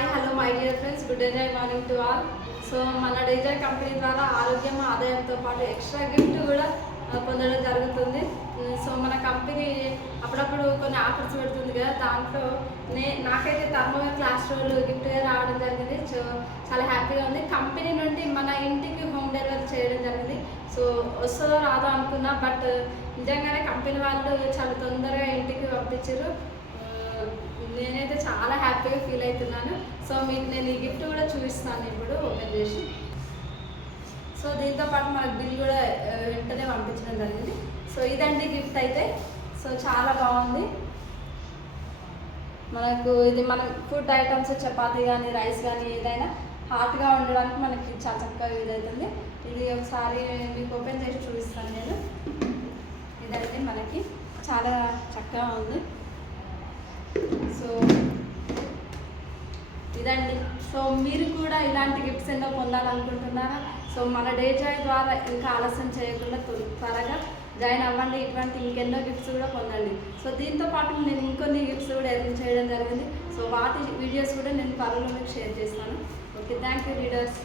Hi hello my dear friends, good day morning to all. So మన డేజాయ్ company ద్వారా ఆరోగ్యం ఆదాయంతో పాటు ఎక్స్ట్రా గిఫ్ట్ కూడా పొందడం జరుగుతుంది. సో మన కంపెనీ అప్పుడప్పుడు కొన్ని ఆఫర్స్ పెడుతుంది కదా, దాంట్లో నాకైతే థర్మోవేర్ క్లాస్ రోల్ గిఫ్ట్గా రావడం జరిగింది. సో చాలా హ్యాపీగా ఉంది. కంపెనీ నుండి మన ఇంటికి హోమ్ డెలివరీ చేయడం జరిగింది. సో వస్తుందో రాదో అనుకున్నా, బట్ నిజంగానే కంపెనీ వాళ్ళు చాలా తొందరగా ఇంటికి పంపించారు. నేనైతే చాలా హ్యాపీగా ఫీల్ అవుతున్నాను. సో మీకు నేను ఈ గిఫ్ట్ కూడా చూపిస్తాను ఇప్పుడు ఓపెన్ చేసి. సో దీంతో పాటు మనకు బిల్ కూడా వెంటనే పంపించడం జరిగింది. సో ఇదండి గిఫ్ట్ అయితే. సో చాలా బాగుంది. మనకు ఇది మనం ఫుడ్ ఐటమ్స్ చపాతీ కానీ రైస్ కానీ ఏదైనా హాట్గా ఉండడానికి మనకి చాలా చక్కగా యూజ్ అవుతుంది. ఇది ఒకసారి మీకు ఓపెన్ చేసి చూపిస్తాను నేను. ఇదండి మనకి చాలా చక్కగా ఉంది. సో ఇదండి. సో మీరు కూడా ఇలాంటి గిఫ్ట్స్ ఎన్నో పొందాలనుకుంటున్నారా? సో మన డేజాయ్ ద్వారా ఇంకా ఆలస్యం చేయకుండా త్వరగా జాయిన్ అవ్వండి. ఇటువంటి ఇంకెన్నో గిఫ్ట్స్ కూడా పొందండి. సో దీంతో పాటు నేను ఇంకొన్ని గిఫ్ట్స్ కూడా అరేంజ్ చేయడం జరిగింది. సో వాటి వీడియోస్ కూడా నేను త్వరలో మీకు షేర్ చేస్తాను. Okay, thank you readers.